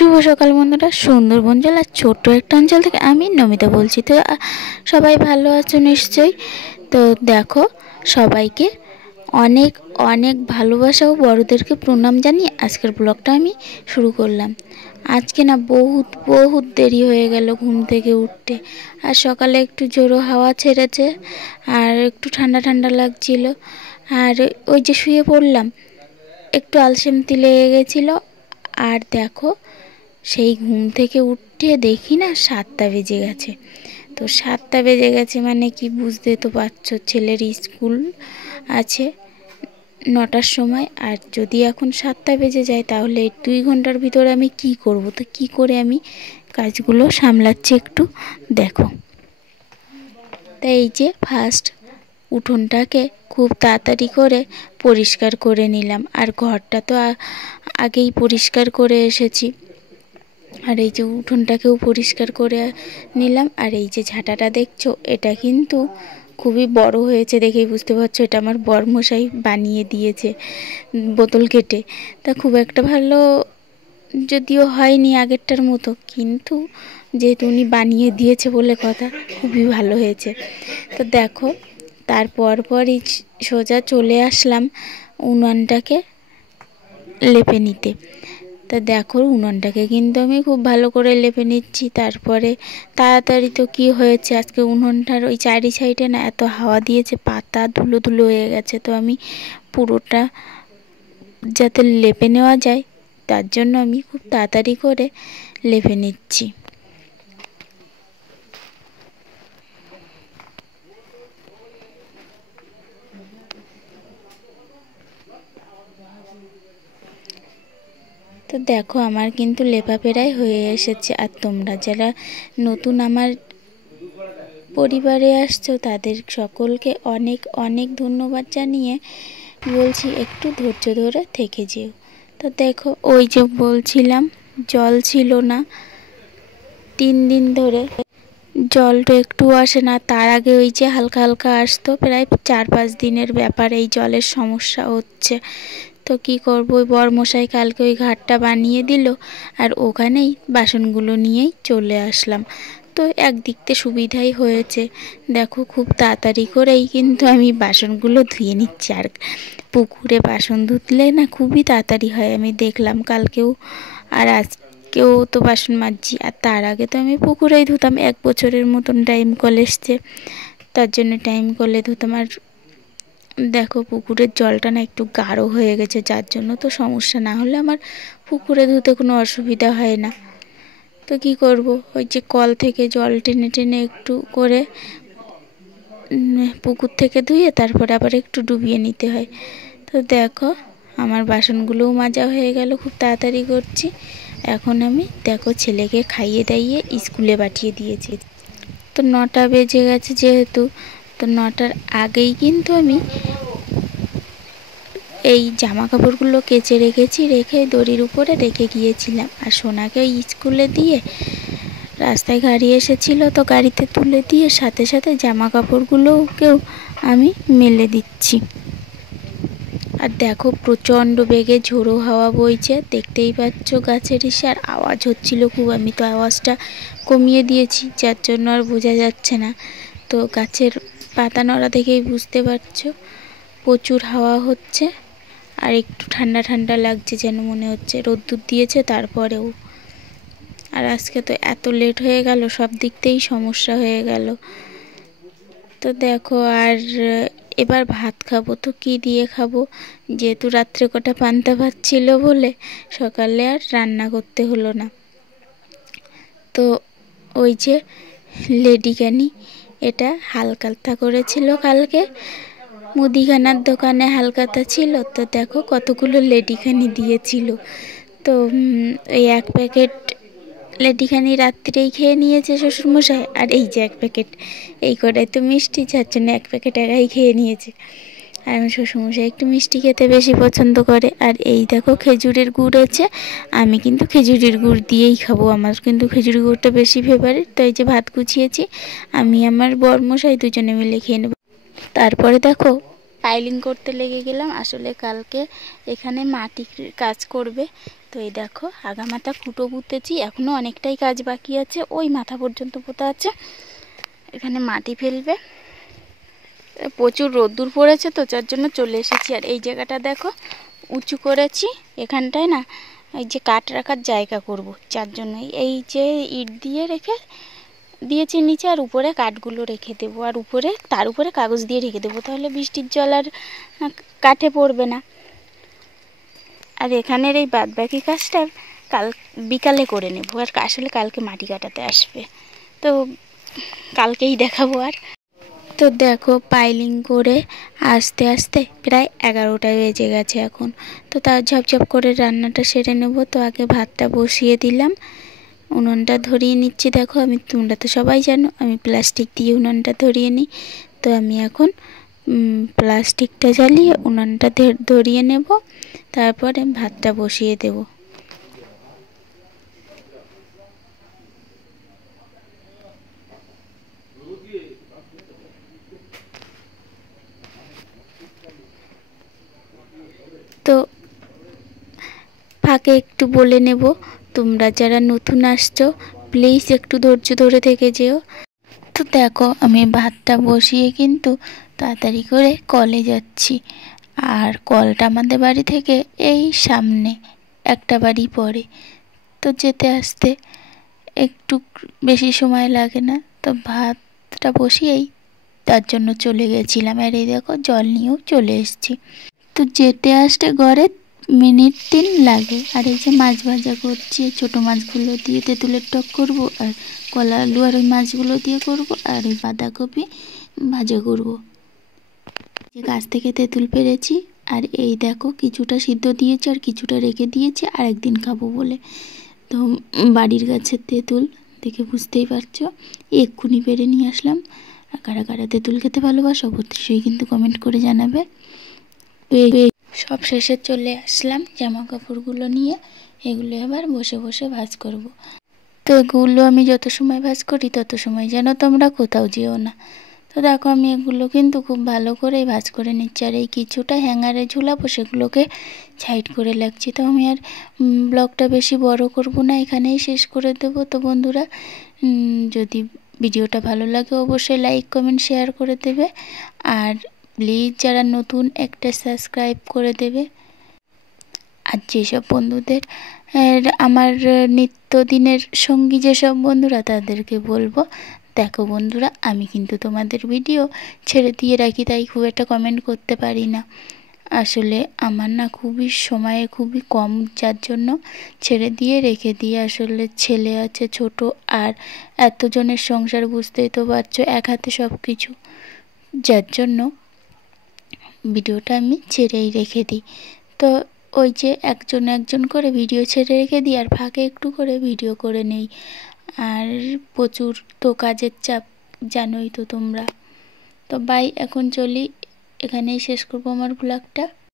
শুভ সকাল বন্ধুরা, সুন্দরবন জেলার ছোট্ট একটা অঞ্চল থেকে আমি নমিতা বলছি। তো সবাই ভালো আছো নিশ্চয়ই। তো দেখো, সবাইকে অনেক অনেক ভালোবাসা ও বড়দেরকে প্রণাম জানিয়ে আজকের ব্লগটা আমি শুরু করলাম। আজকে না বহুত বহুত দেরি হয়ে গেল ঘুম থেকে উঠতে। আর সকালে একটু জোরো হাওয়া ছেড়েছে আর একটু ঠান্ডা ঠান্ডা লাগছিল। আর ওই যে শুয়ে পড়লাম, একটু আলসেমতি লেগে গেছিলো। আর দেখো, সেই ঘুম থেকে উঠে দেখি না 7টা বেজে গেছে। তো 7টা বেজে গেছে মানে কি, বুঝতে তো পারছো, ছেলের স্কুল আছে 9টার সময়। আর যদি এখন 7টা বেজে যায় তাহলে 2 ঘন্টার ভিতরে আমি কি করব? তো কি করে আমি কাজগুলো সামলাচ্ছি একটু দেখো। তাই এই যে ফার্স্ট উঠোনটাকে খুব তাড়াতাড়ি করে পরিষ্কার করে নিলাম। আর ঘরটা তো আগেই পরিষ্কার করে এসেছি। আর এই যে উঠোনটাকেও পরিষ্কার করে নিলাম। আর এই যে ঝাঁটাটা দেখছো, এটা কিন্তু খুবই বড় হয়েছে, দেখেই বুঝতে পারছো এটা আমার বরমশাই বানিয়ে দিয়েছে বোতল কেটে। তা খুব একটা ভালো যদিও হয়নি আগেরটার মতো, কিন্তু যেহেতু উনি বানিয়ে দিয়েছে বলে কথা, খুবই ভালো হয়েছে। তো দেখো, পরই সোজা চলে আসলাম উনুনটাকে লেপে নিতে। তা দেখো, উনুনটাকে কিন্তু আমি খুব ভালো করে লেপে নিচ্ছি। তারপরে তাড়াতাড়ি তো কি হয়েছে, আজকে উনুনটার ওই চারি সাইডে না এত হাওয়া দিয়েছে, পাতা ধুলো ধুলো হয়ে গেছে। তো আমি পুরোটা যাতে লেপে নেওয়া যায় তার জন্য আমি খুব তাড়াতাড়ি করে লেপে নিচ্ছি। তো দেখো, আমার কিন্তু লেপা পেরাই হয়ে এসেছে। আর তোমরা যারা নতুন আমার পরিবারে আসছো তাদের সকলকে অনেক অনেক ধন্যবাদ জানিয়ে বলছি একটু ধৈর্য ধরে থেকে যেও। তো দেখো, ওই যে বলছিলাম জল ছিল না 3 দিন ধরে, জলটা একটু আসে না। তার আগে ওই যে হালকা হালকা আসতো, প্রায় 4-5 দিনের ব্যাপার এই জলের সমস্যা হচ্ছে। তো কি করবো, ওই বরমশাই কালকে ওই ঘাটটা বানিয়ে দিল আর ওখানেই বাসনগুলো নিয়েই চলে আসলাম। তো একদিক থেকে সুবিধাই হয়েছে। দেখো, খুব তাড়াতাড়ি করেই কিন্তু আমি বাসনগুলো ধুয়ে নিচ্ছি। আর পুকুরে বাসন ধুতলে না খুবই তাড়াতাড়ি হয়, আমি দেখলাম কালকেও আর আজকেও তো বাসন মাজছি। আর তার আগে তো আমি পুকুরেই ধুতাম, 1 বছরের মতন টাইম কল এসছে, তার জন্য টাইম কলে ধুতাম। আর দেখো, পুকুরের জলটা না একটু গাঢ় হয়ে গেছে, যার জন্য তো সমস্যা, না হলে আমার পুকুরে ধুতে কোনো অসুবিধা হয় না। তো কি করব, ওই যে কল থেকে জল টেনে টেনে একটু করে পুকুর থেকে ধুয়ে তারপরে আবার একটু ডুবিয়ে নিতে হয়। তো দেখো, আমার বাসনগুলোও মাজা হয়ে গেল, খুব তাড়াতাড়ি করছি। এখন আমি দেখো ছেলেকে খাইয়ে দাইয়ে স্কুলে পাঠিয়ে দিয়েছি। তো 9টা বেজে গেছে যেহেতু, তো 9টার আগেই কিন্তু আমি এই জামা কাপড়গুলো কেচে রেখেছি, রেখে দড়ির উপরে রেখে গিয়েছিলাম। আর সোনাকে ওই স্কুলে দিয়ে রাস্তায় গাড়ি এসেছিলো, তো গাড়িতে তুলে দিয়ে সাথে সাথে জামা কাপড়গুলোকেও আমি মেলে দিচ্ছি। আর দেখো, প্রচণ্ড বেগে ঝোড়ো হাওয়া বইছে, দেখতেই পাচ্ছ গাছের ইসে। আর আওয়াজ হচ্ছিল খুব, আমি তো আওয়াজটা কমিয়ে দিয়েছি, যার জন্য আর বোঝা যাচ্ছে না। তো গাছের পাতা নড়া দেখেই বুঝতে পারছো প্রচুর হাওয়া হচ্ছে। আর একটু ঠান্ডা ঠান্ডা লাগছে, যেন মনে হচ্ছে রোদ্দুর দিয়েছে তারপরেও। আর আজকে তো এত লেট হয়ে গেল, সব দিক থেকেই সমস্যা হয়ে গেল। তো দেখো, আর এবার ভাত খাবো, তো কি দিয়ে খাবো, যেহেতু রাত্রে কটা পান্তা ভাত ছিল বলে সকালে আর রান্না করতে হলো না। তো ওই যে লেডিকেনি, এটা হালকাতা করেছিল কালকে, মুদিখানার দোকানে হালকাতা ছিল। তো দেখো কতগুলো লেডিকেনি দিয়েছিল। তো ওই 1 প্যাকেট লেডিকেনি রাত্রেই খেয়ে নিয়েছে শ্বশুরমশাই। আর এই যে 1 প্যাকেট, এই কটাই তো মিষ্টি, যার জন্য 1 প্যাকেট একাই খেয়ে নিয়েছে। আর আমার শ্বশুরমশাই একটু মিষ্টি খেতে বেশি পছন্দ করে। আর এই দেখো খেজুরের গুড় আছে, আমি কিন্তু খেজুরের গুড় দিয়েই খাবো, আমার কিন্তু খেজুরের গুড়টা বেশি ফেভারিট। তো এই যে ভাত গুছিয়েছি, আমি আমার বরমশাই দুজনে মিলে খেয়ে নেব। তারপরে দেখো, পাইলিং করতে লেগে গেলাম। আসলে কালকে এখানে মাটির কাজ করবে, তো এই দেখো আগামাথা খুঁটো পুঁতেছি, এখনও অনেকটাই কাজ বাকি আছে, ওই মাথা পর্যন্ত পোতা আছে। এখানে মাটি ফেলবে, প্রচুর রোদ্দুর পড়েছে তো যার জন্য চলে এসেছি। আর এই জায়গাটা দেখো উঁচু করেছি, এখানটায় না এই যে কাঠ রাখার জায়গা করব, যার জন্য এই যে ইট দিয়ে রেখে দিয়েছি নিচে, আর উপরে কাঠগুলো রেখে দেবো, আর উপরে তার উপরে কাগজ দিয়ে রেখে দেবো, তাহলে বৃষ্টির জল আর কাঠে পড়বে না। আর এখানের এই বাদবাকি কাজটা কাল বিকালে করে নেব, আর আসলে কালকে মাটি কাটাতে আসবে, তো কালকেই দেখাবো। আর তো দেখো পাইলিং করে আস্তে আস্তে প্রায় 11টায় বেজে গেছে এখন। তো তার ঝপঝপ করে রান্নাটা সেরে নেব। তো আগে ভাতটা বসিয়ে দিলাম, উনুনটা ধরিয়ে নিচ্ছি। দেখো আমি, তোমরা তো সবাই জানো আমি প্লাস্টিক দিয়ে উনুনটা ধরিয়ে নিই। তো আমি এখন প্লাস্টিকটা জ্বালিয়ে উনুনটা ধরিয়ে নেব, তারপরে ভাতটা বসিয়ে দেব। তো ফাঁকে একটু বলে নেব, তোমরা যারা নতুন আসছো প্লিজ একটু ধৈর্য ধরে থেকে যেও। তো দেখো আমি ভাতটা বসিয়ে কিন্তু তাড়াতাড়ি করে কলে যাচ্ছি, আর কলটা আমাদের বাড়ি থেকে এই সামনে একটা বাড়ি পড়ে, তো যেতে আসতে একটু বেশি সময় লাগে না। তো ভাতটা বসিয়েই তার জন্য চলে গেছিলাম, আর এই দেখো জল নিয়েও চলে এসেছি। তো যেতে আসতে ঘরে মিনিট 3 লাগে। আর এই যে মাছ ভাজা করছি, ছোটো মাছগুলো দিয়ে তেঁতুলের টক করব, আর কলা আলু আর ওই মাছগুলো দিয়ে করব, আর ওই বাঁধাকপি ভাজা করব। যে গাছ থেকে তেঁতুল পেরেছি, আর এই দেখো কিছুটা সিদ্ধ দিয়েছি আর কিছুটা রেখে দিয়েছি আর একদিন খাবো বলে। তো বাড়ির গাছের তেঁতুল দেখে বুঝতেই পারছো, এক্ষুনি পেরে নিয়ে আসলাম। আর কারা কারা তেঁতুল খেতে ভালোবাসো অবশ্যই কিন্তু কমেন্ট করে জানাবে। তো সব শেষে চলে আসলাম জামা কাপড়গুলো নিয়ে, এগুলো এবার বসে বসে ভাঁজ করব। তো এগুলো আমি যত সময় ভাঁজ করি তত সময় যেন তোমরা কোথাও যেও না। তো দেখো আমি এগুলো কিন্তু খুব ভালো করেই ভাঁজ করে নিচ্ছি, আর এই কিছুটা হ্যাঙ্গারে ঝুলাবো সেগুলোকে সাইড করে লাগছি। তো আমি আর ব্লগটা বেশি বড় করব না, এখানেই শেষ করে দেব। তো বন্ধুরা যদি ভিডিওটা ভালো লাগে অবশ্যই লাইক কমেন্ট শেয়ার করে দেবে, আর প্লিজ যারা নতুন একটা সাবস্ক্রাইব করে দেবে। আর যেসব বন্ধুদের আমার নিত্যদিনের সঙ্গী যেসব বন্ধুরা, তাদেরকে বলবো দেখো বন্ধুরা আমি কিন্তু তোমাদের ভিডিও ছেড়ে দিয়ে রাখি, তাই খুব একটা কমেন্ট করতে পারি না। আসলে আমার না সময় খুবই কম, যার জন্য ছেড়ে দিয়ে রেখে দিয়ে, আসলে ছেলে আছে ছোট, আর এতজনের সংসার বুঝতেই তো পারছো, এক হাতে সব কিছু, যার জন্য ভিডিওটা আমি ছেড়েই রেখে দিই। তো ওই যে একজন একজন করে ভিডিও ছেড়ে রেখে দিই, আর ফাঁকে একটু করে ভিডিও করে নেই। আর প্রচুর তো কাজের চাপ, জানোই তো তোমরা। তো বাই, এখন চলি, এখানেই শেষ করবো আমার ব্লগটা।